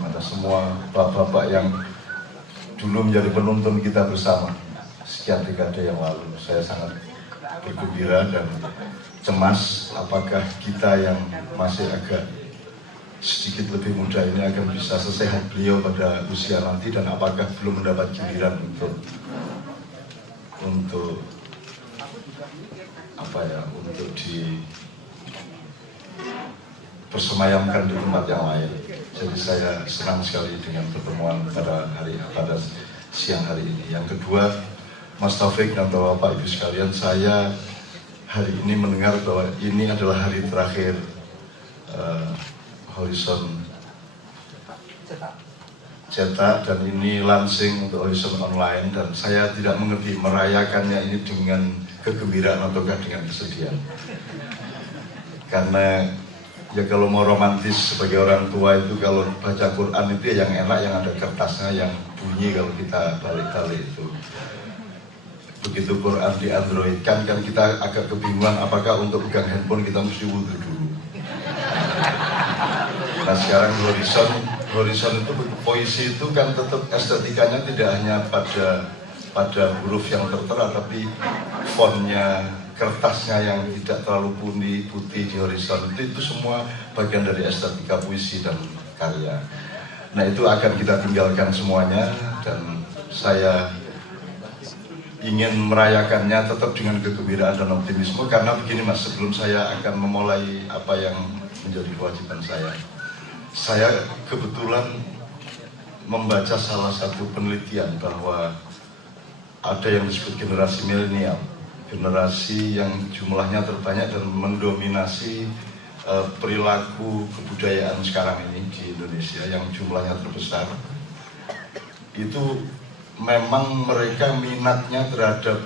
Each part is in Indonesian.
bagaimana semua bapak-bapak yang dulu menjadi penuntun kita bersama sekian dekade yang lalu. Saya sangat bergembira dan cemas apakah kita yang masih agak sedikit lebih muda ini akan bisa sesehat beliau pada usia nanti, dan apakah belum mendapat giliran untuk dipersemayamkan di tempat yang lain. Jadi saya senang sekali dengan pertemuan pada siang hari ini. Yang kedua, Mas Taufik dan Bapak Ibu sekalian, saya hari ini mendengar bahwa ini adalah hari terakhir Horizon cetak, dan ini launching untuk Horizon online, dan saya tidak mengerti merayakannya ini dengan kegembiraan ataukah dengan kesedihan. Karena ya kalau mau romantis sebagai orang tua itu, kalau baca Quran itu yang enak yang ada kertasnya yang bunyi kalau kita balik-balik itu. Begitu Quran di Android kan kita agak kebingungan apakah untuk pegang handphone kita mesti wudhu dulu. Nah sekarang Horizon itu puisi itu kan tetap estetikanya tidak hanya pada huruf yang tertera, tapi fontnya, kertasnya yang tidak terlalu putih di Horizon itu semua bagian dari estetika puisi dan karya. Nah itu akan kita tinggalkan semuanya, dan saya ingin merayakannya tetap dengan kegembiraan dan optimisme. Karena begini Mas, sebelum saya akan memulai apa yang menjadi kewajiban saya kebetulan membaca salah satu penelitian bahwa ada yang disebut generasi milenial, generasi yang jumlahnya terbanyak dan mendominasi perilaku kebudayaan sekarang ini di Indonesia, yang jumlahnya terbesar. Itu memang mereka minatnya terhadap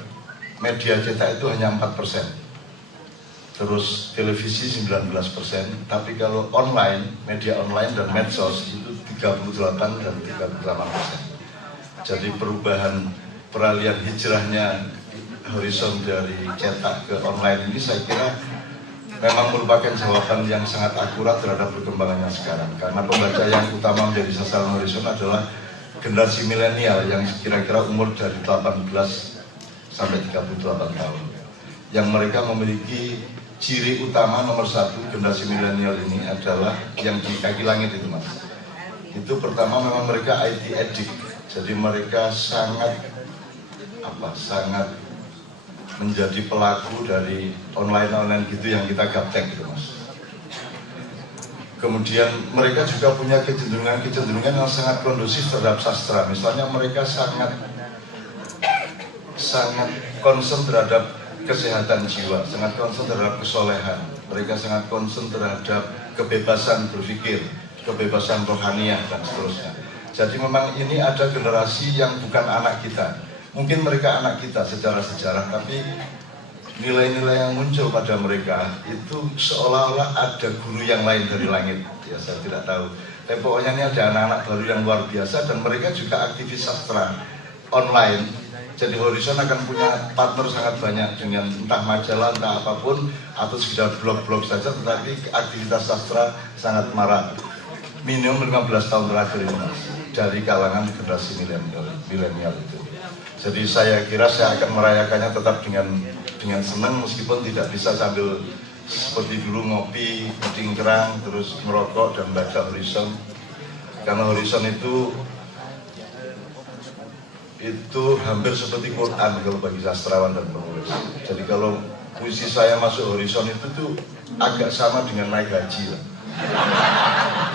media cetak itu hanya 4%. Terus televisi 19%, tapi kalau online, media online dan medsos itu 38 dan 38%. Jadi peralihan hijrahnya Horizon dari cetak ke online ini saya kira memang merupakan jawaban yang sangat akurat terhadap perkembangannya sekarang. Karena pembaca yang utama menjadi sasaran Horizon adalah generasi milenial yang kira-kira umur dari 18 sampai 38 tahun. Yang mereka memiliki ciri utama nomor satu generasi milenial ini adalah yang di kaki langit itu Mas. Itu pertama memang mereka IT addict. Jadi mereka sangat menjadi pelaku dari online gitu yang kita gaptek gitu Mas. Kemudian mereka juga punya kecenderungan yang sangat kondusif terhadap sastra. Misalnya mereka sangat concern terhadap kesehatan jiwa, sangat concern terhadap kesolehan. Mereka sangat concern terhadap kebebasan berpikir, kebebasan rohaniah dan seterusnya. Jadi memang ini ada generasi yang bukan anak kita. Mungkin mereka anak kita secara sejarah, tapi nilai-nilai yang muncul pada mereka itu seolah-olah ada guru yang lain dari langit. Ya saya tidak tahu. Tapi pokoknya ini ada anak-anak baru yang luar biasa, dan mereka juga aktivis sastra online. Jadi Horizon akan punya partner sangat banyak dengan entah majalah, entah apapun, atau sekedar blog-blog saja, tetapi aktivitas sastra sangat marak. Minimum 15 tahun terakhir ini Mas, dari kalangan generasi milenial itu. Jadi saya kira saya akan merayakannya tetap dengan senang, meskipun tidak bisa sambil seperti dulu ngopi, cingkrang, terus merokok dan baca Horizon. Karena Horizon itu hampir seperti Quran kalau bagi sastrawan dan penulis. Jadi kalau puisi saya masuk Horizon itu tuh agak sama dengan naik haji lah.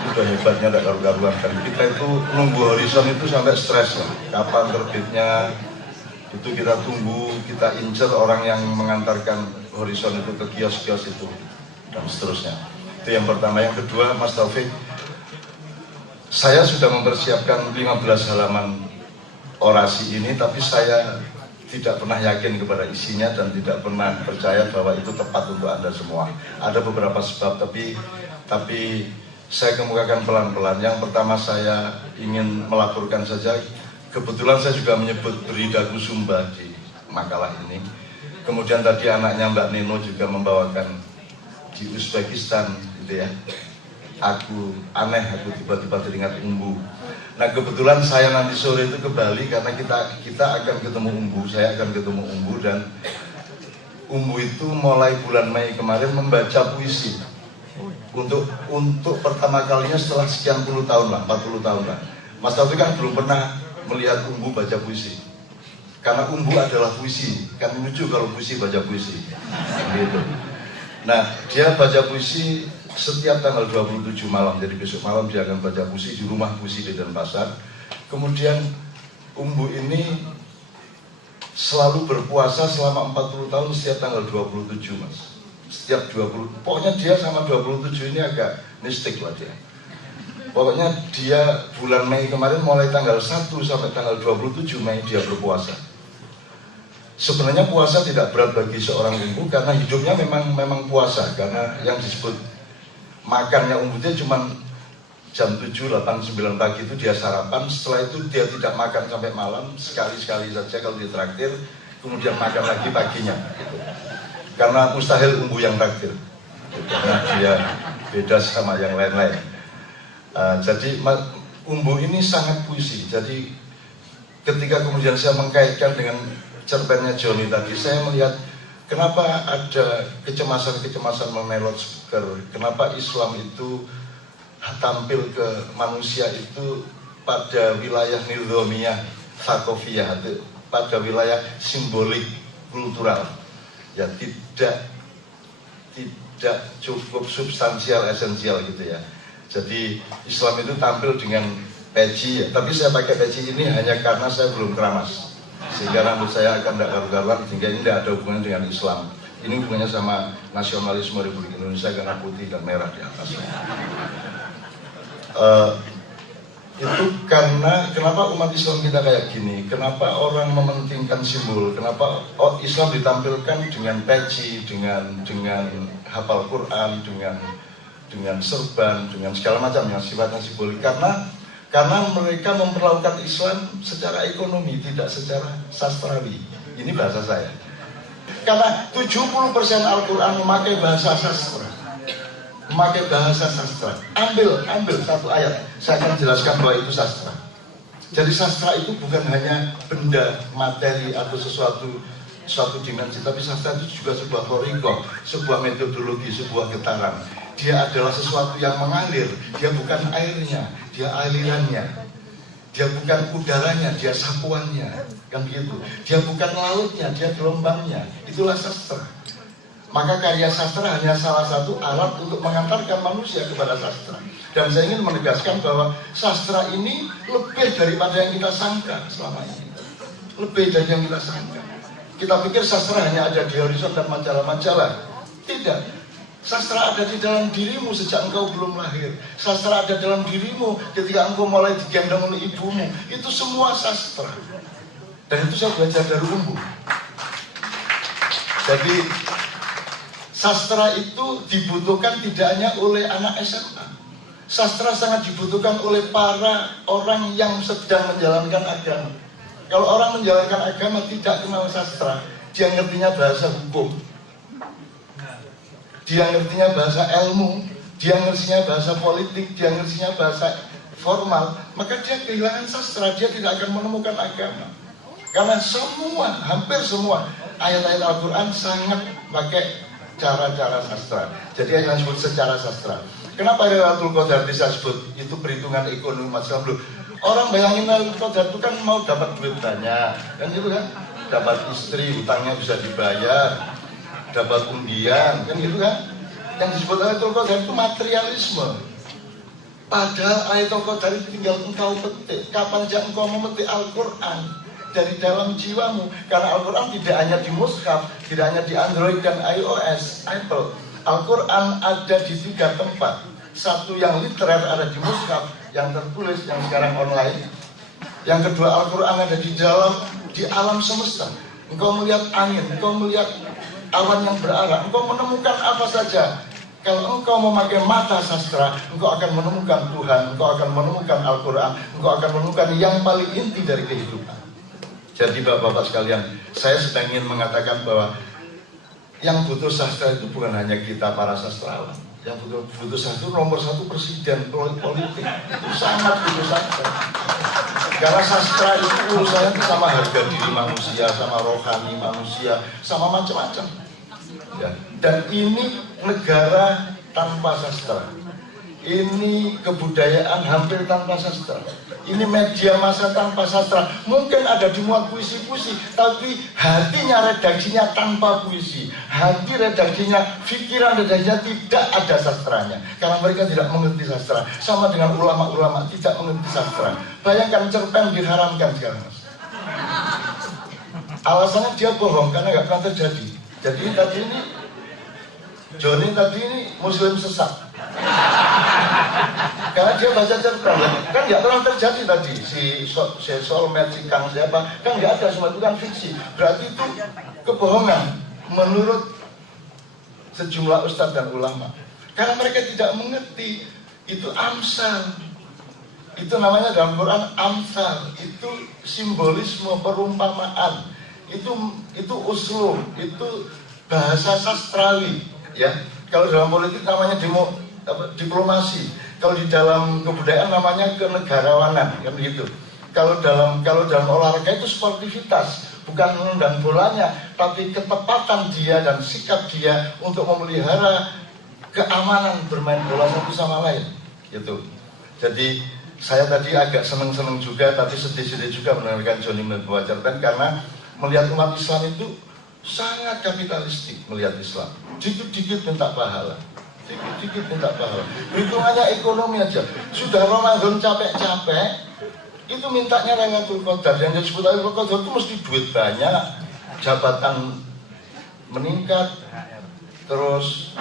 Itu udah hebatnya, ada karu-karuan. Dan kita itu nunggu Horizon itu sampai stres lah. Kapan terbitnya, itu kita tunggu, kita incer orang yang mengantarkan Horizon itu ke kios-kios itu, dan seterusnya. Itu yang pertama. Yang kedua, Mas Taufik, saya sudah mempersiapkan 15 halaman orasi ini, tapi saya tidak pernah yakin kepada isinya dan tidak pernah percaya bahwa itu tepat untuk Anda semua. Ada beberapa sebab, tapi saya kemukakan pelan-pelan. Yang pertama, saya ingin melaporkan saja, kebetulan saya juga menyebut Brida Kusumba di makalah ini. Kemudian tadi anaknya Mbak Nino juga membawakan di Uzbekistan gitu ya. aku aneh, aku tiba-tiba teringat Umbu. Nah kebetulan saya nanti sore itu ke Bali karena kita akan ketemu Umbu, saya akan ketemu Umbu, dan Umbu itu mulai bulan Mei kemarin membaca puisi untuk pertama kalinya setelah sekian puluh tahun lah, 40 tahun lah. Mas Taufik kan belum pernah melihat Umbu baca puisi, karena Umbu adalah puisi, kan lucu kalau puisi baca puisi gitu. Nah dia baca puisi setiap tanggal 27 malam, jadi besok malam dia akan baca puisi di rumah puisi di Denpasar. Kemudian Umbu ini selalu berpuasa selama 40 tahun setiap tanggal 27 Mas. Setiap 20, pokoknya dia sama 27 ini agak mistik lah dia. Pokoknya dia bulan Mei kemarin mulai tanggal 1 sampai tanggal 27 Mei dia berpuasa. Sebenarnya puasa tidak berat bagi seorang Umbu karena hidupnya memang puasa, karena yang disebut makannya Umbu itu cuma jam 7, 8, 9 pagi itu dia sarapan, setelah itu dia tidak makan sampai malam, sekali-sekali saja kalau ditraktir, kemudian makan lagi paginya gitu. Karena mustahil Umbu yang traktir, karena dia beda sama yang lain-lain. Jadi Umbu ini sangat puisi. Jadi ketika kemudian saya mengkaitkan dengan cerpennya Joni tadi, saya melihat kenapa ada kecemasan-kecemasan mengenai loudspeaker, kenapa Islam itu tampil ke manusia itu pada wilayah nizamiyah, sakofiyah, pada wilayah simbolik kultural, ya tidak cukup substansial, esensial gitu ya. Jadi Islam itu tampil dengan peci ya, tapi saya pakai peci ini hanya karena saya belum keramas, sehingga rambut saya akan tidak karu-karuan, sehingga ini tidak ada hubungan dengan Islam. Ini hubungannya sama nasionalisme Republik Indonesia karena putih dan merah di atasnya. Itu karena kenapa umat Islam kita kayak gini, kenapa orang mementingkan simbol, kenapa Islam ditampilkan dengan peci, dengan hafal Quran, dengan serban, dengan segala macam yang sifatnya simbolik, karena mereka memperlakukan Islam secara ekonomi, tidak secara sastrawi. Ini bahasa saya. Karena 70% Al-Quran memakai bahasa sastra. Memakai bahasa sastra. Ambil satu ayat, saya akan jelaskan bahwa itu sastra. Jadi sastra itu bukan hanya benda, materi atau suatu dimensi, tapi sastra itu juga sebuah toriko, sebuah metodologi, sebuah getaran. Dia adalah sesuatu yang mengalir, dia bukan airnya, dia alirannya. Dia bukan udaranya, dia sapuannya, kan begitu. Dia bukan lautnya, dia gelombangnya. Itulah sastra. Maka karya sastra hanya salah satu alat untuk mengantarkan manusia kepada sastra. Dan saya ingin menegaskan bahwa sastra ini lebih daripada yang kita sangka selama ini. Lebih dari yang kita sangka. Kita pikir sastra hanya ada di horizon dan majalah-majalah. Tidak. Sastra ada di dalam dirimu sejak engkau belum lahir. Sastra ada dalam dirimu ketika engkau mulai digendong oleh ibumu. Itu semua sastra. Dan itu saya belajar dari Umbu. Jadi sastra itu dibutuhkan tidak hanya oleh anak SMA. Sastra sangat dibutuhkan oleh para orang yang sedang menjalankan agama. Kalau orang menjalankan agama tidak kenal sastra, dia ngertinya bahasa hukum, dia ngertinya bahasa ilmu, dia ngertinya bahasa politik, dia ngertinya bahasa formal, maka dia kehilangan sastra, dia tidak akan menemukan agama. Karena hampir semua ayat-ayat Al-Quran sangat pakai cara-cara sastra. Jadi yang disebut secara sastra. Kenapa Lailatul Qadar disebut itu perhitungan ekonomi Islam dulu? Orang bayangin Lailatul Qadar itu kan mau dapat duit banyak, kan gitu kan? Dapat istri, hutangnya bisa dibayar, dapat undian, kan gitu kan? Yang disebut Lailatul Qadar itu materialisme. Padahal Lailatul Qadar itu tinggal engkau petik. Kapan saja engkau memetik Al-Quran dari dalam jiwamu, karena Al-Quran tidak hanya di mushaf, tidak hanya di Android dan iOS, Apple. Al-Quran ada di 3 tempat. Satu yang literer ada di mushaf, yang tertulis, yang sekarang online. Yang kedua, Al-Quran ada di alam semesta. Engkau melihat angin, engkau melihat awan yang berarah, engkau menemukan apa saja. Kalau engkau memakai mata sastra, engkau akan menemukan Tuhan, engkau akan menemukan Al-Quran, engkau akan menemukan yang paling inti dari kehidupan. Jadi bapak-bapak sekalian, saya sedang ingin mengatakan bahwa yang butuh sastra itu bukan hanya kita para sastrawan. Yang butuh sastra nomor satu presiden, politik. Itu sangat butuh sastra. Karena sastra itu urusannya sama harga diri manusia, sama rohani manusia, sama macam-macam. Ya. Dan ini negara tanpa sastra. Ini kebudayaan hampir tanpa sastra. Ini media massa tanpa sastra. Mungkin ada dimuat puisi-puisi, tapi hatinya redaksinya tanpa puisi. Hati redaksinya, pikiran redaksinya tidak ada sastranya. Karena mereka tidak mengerti sastra. Sama dengan ulama-ulama tidak mengerti sastra. Bayangkan cerpen diharamkan sekarang. Alasannya dia bohong karena nggak pernah terjadi. Jadi tadi ini Joni tadi ini muslim sesat. Karena dia baca cerpen, kan nggak pernah terjadi tadi si soulmate, si Kang siapa, kan nggak ada, semua itu kan fiksi. Berarti itu kebohongan menurut sejumlah ustadz dan ulama. Karena mereka tidak mengerti itu amsal. Itu namanya dalam Quran amsal. Itu simbolisme, perumpamaan. Itu uslub, itu bahasa sastrawi. Ya, kalau dalam politik namanya diplomasi. Kalau di dalam kebudayaan namanya kenegarawanan, kan begitu. Kalau dalam olahraga itu sportivitas, bukan menendang bolanya, tapi ketepatan dia dan sikap dia untuk memelihara keamanan bermain bola satu sama lain, gitu. Jadi saya tadi agak seneng-seneng juga, tapi sedih-sedih juga mendengarkan Joni membawa cerpen karena melihat umat Islam itu sangat kapitalistik melihat Islam. Dikit-dikit minta pahala. Dikit-dikit minta pahala. Hitungannya ekonomi aja. Sudah Ramadan capek-capek, itu mintanya Lailatul Qadar. Yang disebut Lailatul Qadar itu mesti duit banyak, jabatan meningkat, terus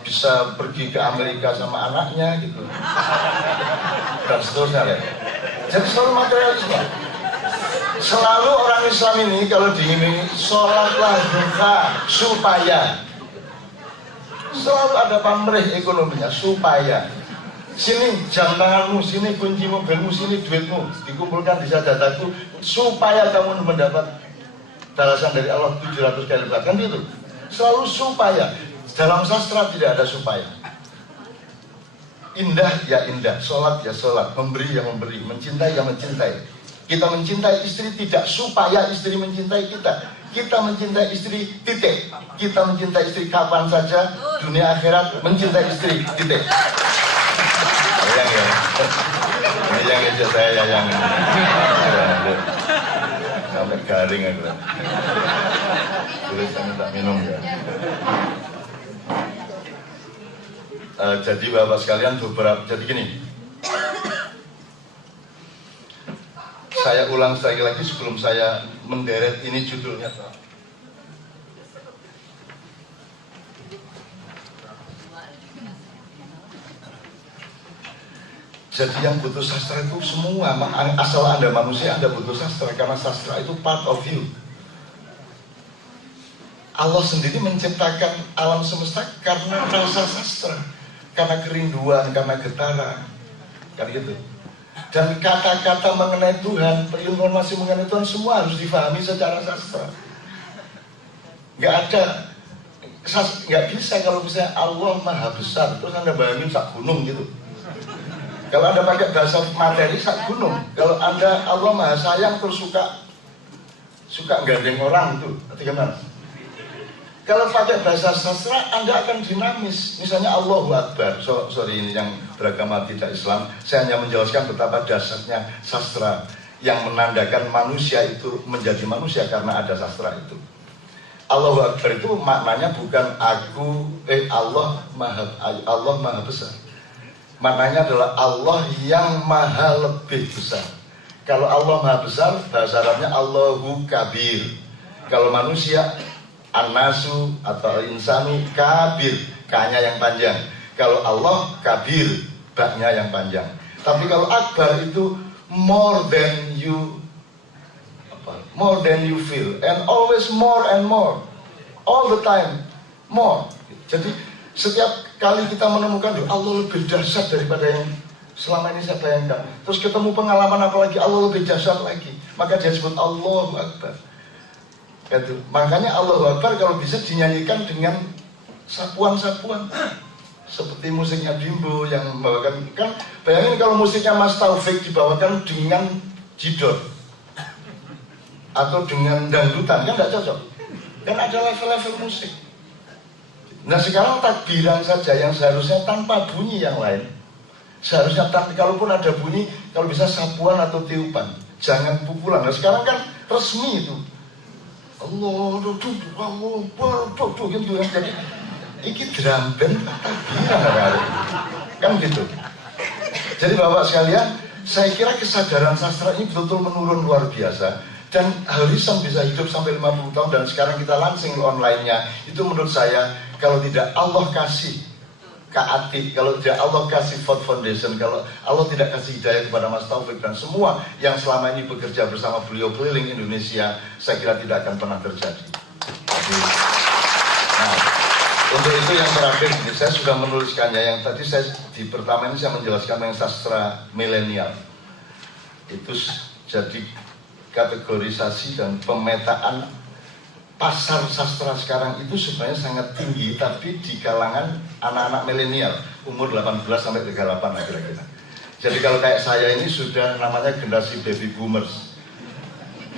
bisa pergi ke Amerika sama anaknya gitu, dan seterusnya. Jadi selalu materialisme. Selalu orang Islam ini kalau diiming sholatlah duha supaya. Selalu ada pamrih ekonominya supaya. Sini jam tanganmu, sini kunci mobilmu, sini duitmu dikumpulkan di sajadaku supaya kamu mendapat balasan dari Allah 700 kali lipat, kan gitu. Selalu supaya. Dalam sastra tidak ada supaya. Indah ya indah, sholat ya sholat, memberi ya memberi, mencintai ya mencintai. Kita mencintai istri tidak supaya istri mencintai kita. Kita mencintai istri, titik. Kita mencintai istri kapan saja, dunia akhirat mencintai istri, titik. Sayang ya. Sayang aja saya yang sampai garing aku. Boleh saya minta minum ya. Jadi bapak sekalian jadi gini. Saya ulang sekali lagi sebelum saya menderet ini judulnya. Jadi yang butuh sastra itu semua, asal Anda manusia Anda butuh sastra, karena sastra itu part of you. Allah sendiri menciptakan alam semesta karena rasa sastra, karena kerinduan, karena getaran, kan gitu. Dan kata-kata mengenai Tuhan, informasi mengenai Tuhan semua harus difahami secara sastra. Nggak bisa kalau misalnya Allah Maha Besar, terus Anda bayangin sak gunung gitu. Kalau Anda pakai bahasa materi sak gunung, kalau Anda Allah Maha Sayang terus suka gandeng orang itu, gimana? Kalau pakai bahasa sastra, Anda akan dinamis. Misalnya Allahu Akbar. Sorry, ini yang beragama tidak Islam. Saya hanya menjelaskan betapa dasarnya sastra yang menandakan manusia itu menjadi manusia karena ada sastra itu. Allahu Akbar itu maknanya bukan Allah Maha Besar. Maknanya adalah Allah yang Maha lebih besar. Kalau Allah Maha Besar, bahasa Arabnya Allahu Kabir. Kalau manusia An-nasu atau insanu kabir, K-nya yang panjang. Kalau Allah kabir, B-nya yang panjang. Tapi kalau akbar itu more than you feel, and always more and more, all the time more. Jadi setiap kali kita menemukan Allah lebih dahsyat daripada yang selama ini saya bayangkan, terus ketemu pengalaman apalagi Allah lebih dahsyat lagi, maka dia sebut Allahu Akbar. Itu. Makanya Allahu Akbar kalau bisa dinyanyikan dengan sapuan-sapuan seperti musiknya Bimbo yang membawakan, kan bayangin kalau musiknya Mas Taufik dibawakan dengan jidot atau dengan dangdutan, kan nggak cocok, kan ada level-level musik. Nah sekarang takbiran saja yang seharusnya tanpa bunyi yang lain, seharusnya kalaupun ada bunyi, kalau bisa sapuan atau tiupan, jangan pukulan. Nah sekarang kan resmi itu, Allah, gitu kan, jadi iki drum band takbiran kan gitu. Jadi Bapak sekalian, saya kira kesadaran sastra ini betul-betul menurun luar biasa. Dan Harrison bisa hidup sampai 50 tahun dan sekarang kita launching online-nya. Itu menurut saya, kalau tidak Allah kasih Kak Atik, kalau tidak Allah kasih Ford Foundation, kalau Allah tidak kasih hidayah kepada Mas Taufik dan semua yang selama ini bekerja bersama beliau keliling Indonesia, saya kira tidak akan pernah terjadi. Jadi, nah, untuk itu yang terakhir, saya sudah menuliskannya. Yang tadi saya di pertama ini saya menjelaskan yang sastra milenial. Itu jadi kategorisasi dan pemetaan pasar sastra sekarang itu sebenarnya sangat tinggi, tapi di kalangan anak-anak milenial umur 18 sampai 38 kira-kira. Jadi kalau kayak saya ini sudah namanya generasi baby boomers.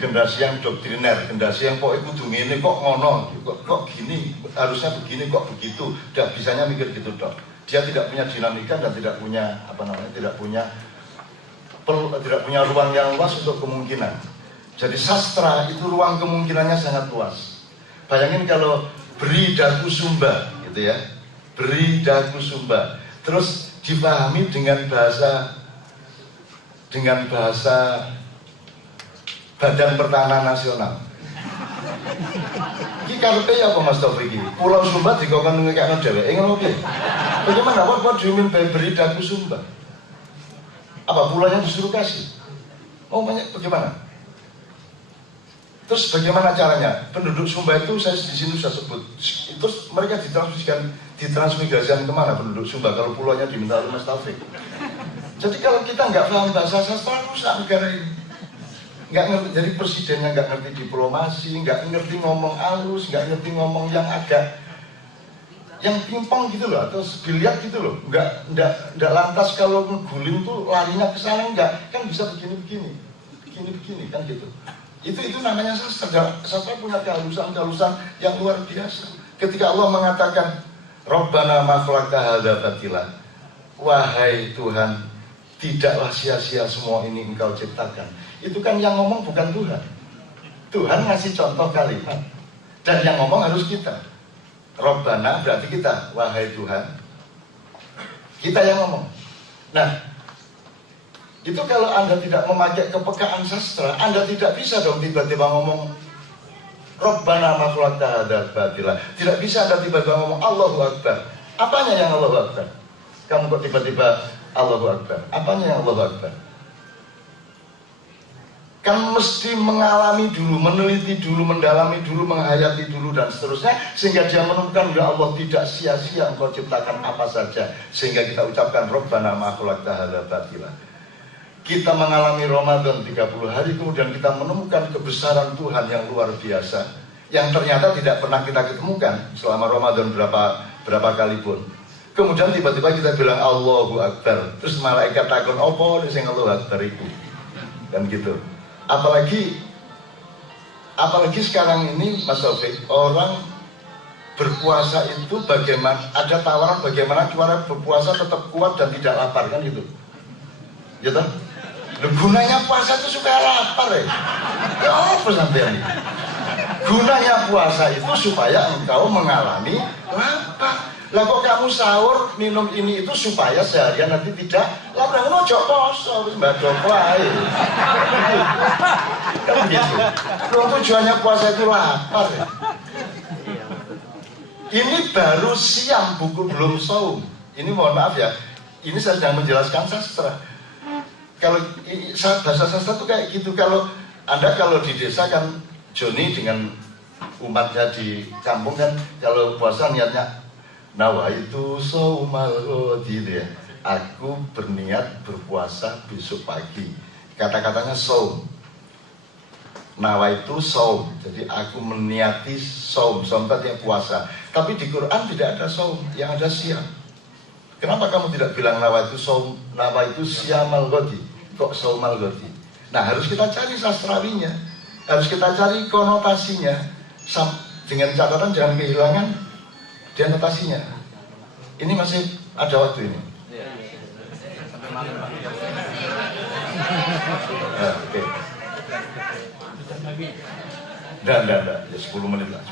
Generasi yang doktriner, generasi yang kok ikut ini kok ngono, kok gini, harusnya begini, kok begitu, udah bisanya mikir gitu dok. Dia tidak punya dinamika dan tidak punya tidak punya ruang yang luas untuk kemungkinan. Jadi sastra itu ruang kemungkinannya sangat luas. Bayangin kalau Beri Daku Sumba, gitu ya, Beri Daku Sumba, terus dipahami dengan bahasa Badan Pertahanan Nasional. Iki karepe ya apa Mas Taufik iki? Pulau Sumba dikokon ngekekno dheweke ngono piye? Bagaimana what do you mean by Beri Daku Sumba? Apa pulaunya disuruh kasih? Oh banyak bagaimana? Terus bagaimana caranya? Penduduk Sumba itu saya di sini sudah sebut. Terus mereka ditransmigrasikan kemana penduduk Sumba kalau pulaunya diminta oleh Mas Taufik? Jadi kalau kita nggak paham bahasa sastra, rusak negara ini. Nggak ngerti, jadi presidennya nggak ngerti diplomasi, nggak ngerti ngomong halus, nggak ngerti ngomong yang agak yang pingpong gitu loh, atau biliar gitu loh, nggak lantas kalau ngeguling tuh larinya ke sana, nggak, kan bisa begini kan gitu. Itu namanya sastra. Sastra punya kehalusan yang luar biasa. Ketika Allah mengatakan Rabbana ma khalaqta hadza batila, wahai Tuhan, tidaklah sia-sia semua ini engkau ciptakan. Itu kan yang ngomong bukan Tuhan. Tuhan ngasih contoh kalimat, dan yang ngomong harus kita. Rabbana berarti kita, wahai Tuhan, kita yang ngomong. Nah, itu kalau Anda tidak memakai kepekaan sastra, Anda tidak bisa dong tiba-tiba ngomong Rabbana ma khalaqta hadzal batila. Tidak bisa Anda tiba-tiba ngomong Allahu Akbar. Apanya yang Allahu Akbar? Kamu kok tiba-tiba Allahu Akbar? Apanya yang Allahu Akbar? Kan mesti mengalami dulu, meneliti dulu, mendalami dulu, menghayati dulu dan seterusnya, sehingga dia menemukan ya Allah tidak sia-sia engkau ciptakan apa saja, sehingga kita ucapkan Rabbana ma khalaqta hadzal batila. Kita mengalami Ramadan 30 hari, kemudian kita menemukan kebesaran Tuhan yang luar biasa, yang ternyata tidak pernah kita ketemukan selama Ramadan berapa kali pun. Kemudian tiba-tiba kita bilang Allahu Akbar, terus malaikat takon opo sing Allahu Akbar itu, kan gitu. Apalagi sekarang ini Mas Taufik, orang berpuasa itu bagaimana, ada tawaran bagaimana cara berpuasa tetap kuat dan tidak lapar, kan gitu. Gitu. Gunanya puasa itu supaya lapar ya. Ya apa sampean ini? Gunanya puasa itu supaya engkau mengalami lapar. Lah kok kamu sahur minum ini itu supaya seharian nanti tidak lapar. Ngojo poso wis mbadok wae. Kan begitu. Tujuannya puasa itu lapar ya. Ini baru siam, buku belum saum. Ini mohon maaf ya. Ini saya sedang menjelaskan sastra. Kalau bahasa sastra itu kayak gitu. Kalau Anda di desa kan Joni dengan umatnya di kampung kan kalau puasa niatnya nawaitu saumal ghadi ya. Aku berniat berpuasa besok pagi. Kata-katanya saum. nawaitu saum. Jadi aku meniati saum. Saum itu artinya puasa. Tapi di Quran tidak ada saum, yang ada siam. Kenapa kamu tidak bilang nawaitu saum, nawaitu siamal ghadi? Kok saumal ghadi? Nah, harus kita cari sastrawinya. Harus kita cari konotasinya. Dengan catatan jangan kehilangan denotasinya. Ini masih ada waktu ini. Nah, oke. Enggak. Ya 10 menit lah.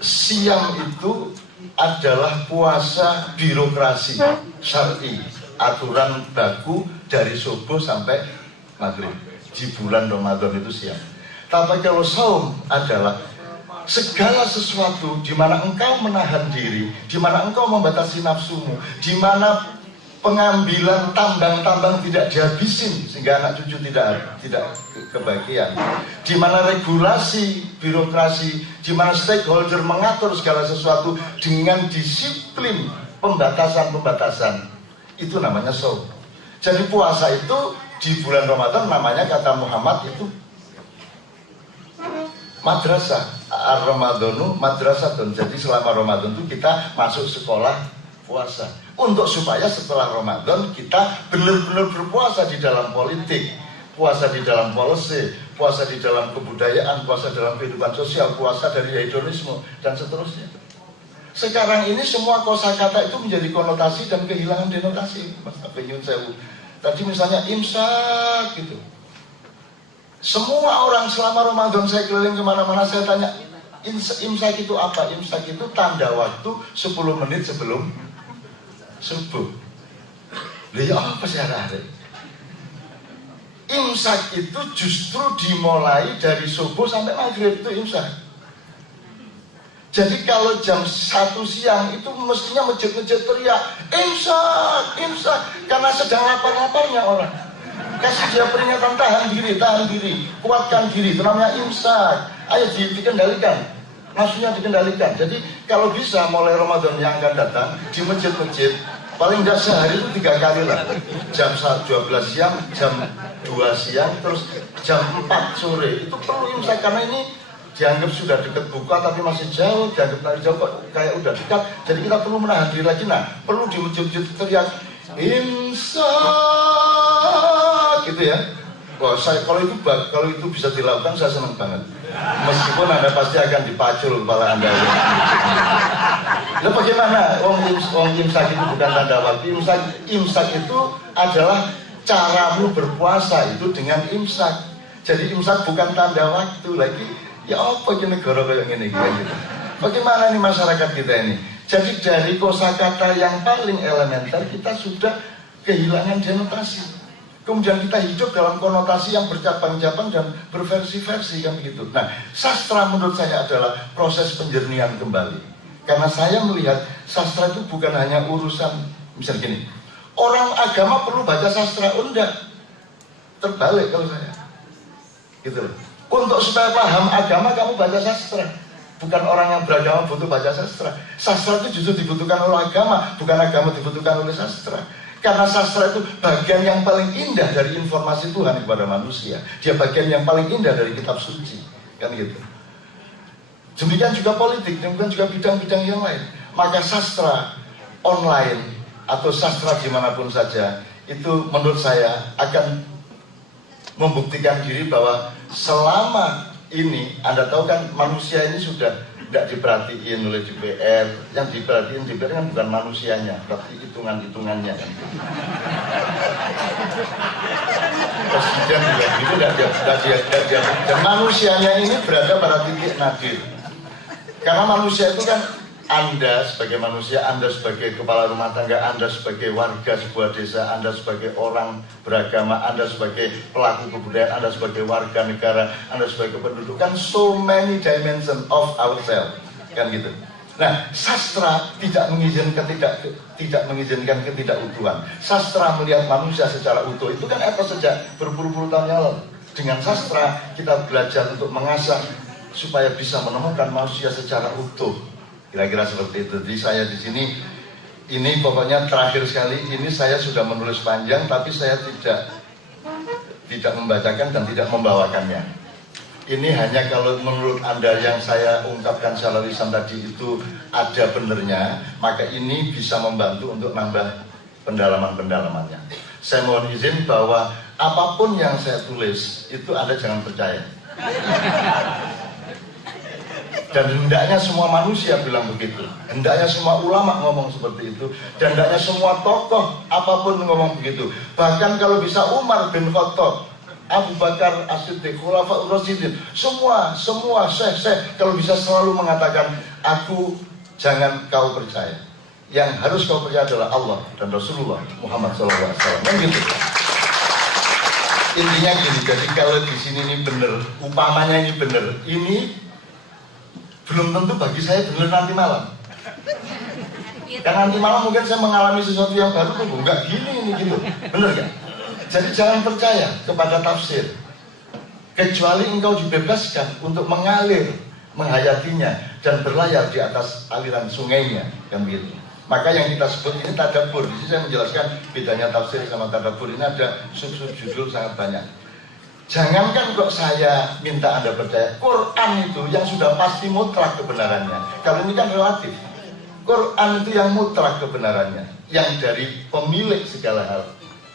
Siam itu adalah puasa birokrasi syar'i, aturan baku dari subuh sampai maghrib di bulan Ramadan itu siam. Tapi kalau saum adalah segala sesuatu di mana engkau menahan diri, di mana engkau membatasi nafsumu, di mana pengambilan tambang-tambang tidak dihabisin sehingga anak cucu tidak kebahagiaan, di mana regulasi birokrasi, di mana stakeholder mengatur segala sesuatu dengan disiplin pembatasan, itu namanya saum. Jadi puasa itu di bulan Ramadan namanya kata Muhammad itu madrasah. Ar-Ramadhanu madrasatun. Jadi selama Ramadan itu kita masuk sekolah puasa. Untuk supaya setelah Ramadan kita benar-benar berpuasa di dalam politik, puasa di dalam policy, puasa di dalam kebudayaan, puasa dalam kehidupan sosial, puasa dari hedonisme dan seterusnya. Sekarang ini semua kosakata itu menjadi konotasi dan kehilangan denotasi. Mas Nyun Sewu. Tadi misalnya imsak gitu. Semua orang selama Ramadan saya keliling kemana-mana saya tanya imsak itu apa? Imsak itu tanda waktu 10 menit sebelum subuh. Lihat apa sih hari? Imsak itu justru dimulai dari subuh sampai maghrib itu imsak. Jadi kalau jam 1 siang itu mestinya masjid-masjid teriak imsak, karena sedang lapar-laparnya orang. Kasih dia peringatan tahan diri, kuatkan diri, itu namanya imsak. Ayo dikendalikan, nafsunya dikendalikan. Jadi kalau bisa mulai Ramadan yang akan datang di masjid-masjid paling tidak sehari itu 3 kali lah. Jam 12 siang, jam 2 siang, terus jam 4 sore itu perlu imsak karena ini dianggap sudah dekat buka tapi masih jauh, dianggap dari jauh kok kayak udah dekat. Jadi kita perlu menahan diri lagi. Nah, perlu di masjid-masjid teriak imsak gitu ya. Wah, kalau itu bisa dilakukan saya senang banget. Meskipun Anda pasti akan dipacul kepala Anda. Lalu bagaimana? Wong imsak itu bukan tanda waktu. Imsak itu adalah caramu berpuasa itu dengan imsak. Jadi imsak bukan tanda waktu lagi. Ya apa ini negara kayak gini gitu. Bagaimana nih masyarakat kita ini? Jadi dari kosakata yang paling elementer kita sudah kehilangan denotasi. Kemudian kita hidup dalam konotasi yang bercabang-cabang dan berversi-versi kan begitu. Nah, sastra menurut saya adalah proses penjernihan kembali. Karena saya melihat sastra itu bukan hanya urusan misalnya gini. Orang agama perlu baca sastra, enggak. Terbalik kalau saya. Gitu loh. Untuk supaya paham agama kamu baca sastra. Bukan orang yang beragama butuh baca sastra. Sastra itu justru dibutuhkan oleh agama, bukan agama dibutuhkan oleh sastra. Karena sastra itu bagian yang paling indah dari informasi Tuhan kepada manusia. Dia bagian yang paling indah dari kitab suci. Kan gitu. Demikian juga politik, demikian juga bidang-bidang yang lain. Maka sastra online atau sastra dimanapun saja, itu menurut saya akan membuktikan diri bahwa selama ini, Anda tahu kan manusia ini sudah tidak diperhatiin oleh DPR. Yang diperhatiin DPR kan bukan manusianya, tapi hitungan-hitungannya kan. Presiden juga gitu, dan manusianya ini berada pada titik nadir. Karena manusia itu kan Anda sebagai manusia, Anda sebagai kepala rumah tangga, Anda sebagai warga sebuah desa, Anda sebagai orang beragama, Anda sebagai pelaku kebudayaan, Anda sebagai warga negara, Anda sebagai penduduk, kan so many dimensions of ourselves, kan gitu. Nah, sastra tidak mengizinkan ketidakutuhan. Sastra melihat manusia secara utuh. Itu kan etos sejak berpuluh-puluh tahun yang lalu. Dengan sastra kita belajar untuk mengasah supaya bisa menemukan manusia secara utuh. Kira-kira seperti itu. Jadi saya di sini, ini pokoknya terakhir sekali ini saya sudah menulis panjang, tapi saya tidak tidak membacakan dan tidak membawakannya. Ini hanya kalau menurut Anda yang saya ungkapkan secara lisan tadi itu ada benernya, maka ini bisa membantu untuk nambah pendalaman-pendalamannya. Saya mohon izin bahwa apapun yang saya tulis itu Anda jangan percaya. Dan hendaknya semua manusia bilang begitu, hendaknya semua ulama ngomong seperti itu, dan hendaknya semua tokoh apapun ngomong begitu. Bahkan kalau bisa Umar bin Khattab, Abu Bakar As-Siddiq, Khulafaur Rasyidin, semua syekh kalau bisa selalu mengatakan, aku jangan kau percaya, yang harus kau percaya adalah Allah dan Rasulullah Muhammad SAW. Kan gitu. Intinya gini, jadi kalau di sini ini benar, umpamanya ini benar, ini belum tentu bagi saya benar nanti malam. Karena nanti malam mungkin saya mengalami sesuatu yang baru tuh, enggak gini ini gitu, benar kan? Jadi jangan percaya kepada tafsir, kecuali engkau dibebaskan untuk mengalir, menghayatinya dan berlayar di atas aliran sungainya, kan begitu. Maka yang kita sebut ini tadabbur. Di sini saya menjelaskan bedanya tafsir sama tadabbur. Ini ada sub-sub judul sangat banyak. Jangankan kok saya minta Anda percaya, Quran itu yang sudah pasti mutlak kebenarannya. Kalau ini kan relatif. Quran itu yang mutlak kebenarannya, yang dari pemilik segala hal,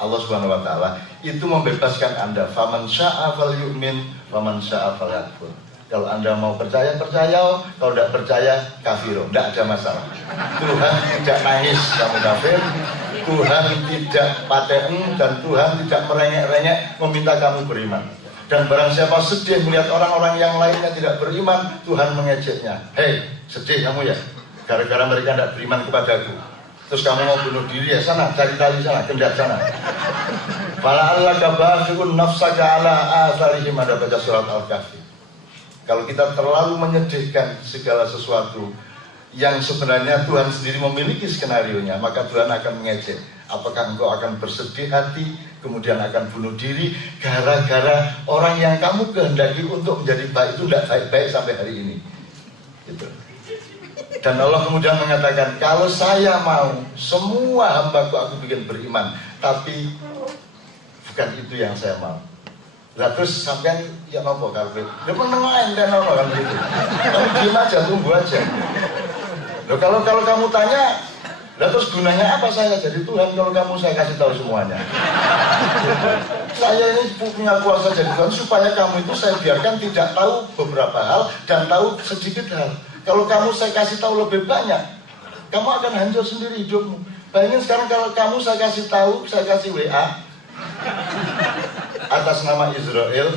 Allah Subhanahu wa taala, itu membebaskan Anda. Faman syaa'a falyu'min, faman syaa'a falyakfur. Kalau Anda mau percaya, percaya. Kalau tidak percaya, kafir. Tidak ada masalah. Tuhan tidak nangis kamu kafir, Tuhan tidak paten, dan Tuhan tidak merengek-rengek meminta kamu beriman. Dan barang siapa sedih melihat orang-orang yang lainnya tidak beriman, Tuhan mengejeknya. Hei, sedih kamu ya? Gara-gara mereka tidak beriman kepadaku. Terus kamu mau bunuh diri ya? Sana, cari tali sana, kendat sana. Fala'allaka bakhirun nafsaka ala atharihim, ada baca surat Al-Kahfi. Kalau kita terlalu menyedihkan segala sesuatu yang sebenarnya Tuhan sendiri memiliki skenarionya, maka Tuhan akan mengejek. Apakah engkau akan bersedih hati, kemudian akan bunuh diri gara-gara orang yang kamu kehendaki untuk menjadi baik itu tidak baik-baik sampai hari ini gitu. Dan Allah kemudian mengatakan, kalau saya mau semua hambaku aku bikin beriman, tapi bukan itu yang saya mau. Lah terus sampean ya nopo karpet. Dia menengahin dan nopo kan gitu. Kamu diam aja, tunggu aja. Loh, kalau kamu tanya, lah terus gunanya apa saya jadi Tuhan kalau kamu saya kasih tahu semuanya? Saya ini punya kuasa jadi Tuhan supaya kamu itu saya biarkan tidak tahu beberapa hal dan tahu sedikit hal. Kalau kamu saya kasih tahu lebih banyak, kamu akan hancur sendiri hidupmu. Bayangin sekarang kalau kamu saya kasih tahu, saya kasih WA atas nama Israel,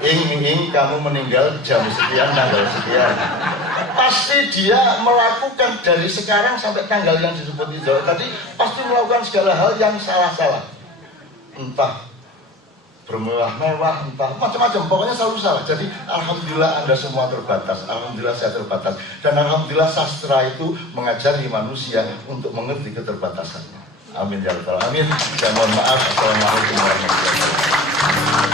ing kamu meninggal jam sekian tanggal sekian. Pasti dia melakukan dari sekarang sampai tanggal yang disebut Israel tadi, pasti melakukan segala hal yang salah-salah. Entah bermewah-mewah, entah macam-macam, pokoknya selalu salah. Jadi alhamdulillah Anda semua terbatas, alhamdulillah saya terbatas, dan alhamdulillah sastra itu mengajari manusia untuk mengerti keterbatasannya. Amin ya rabbal alamin. Saya mohon maaf. Assalamualaikum warahmatullahi wabarakatuh.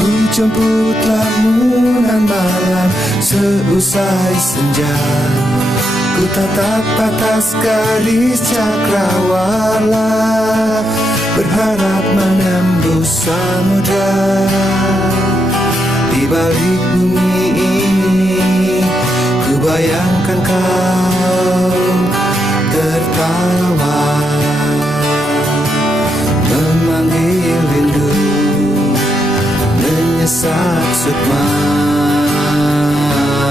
Ku jemput lamunan malam seusai senja, ku tatap atas garis cakrawala, berharap menembus samudra. Di balik bumi ini, ku bayangkan kau tertawa, memanggil rindu, menyesat sukma.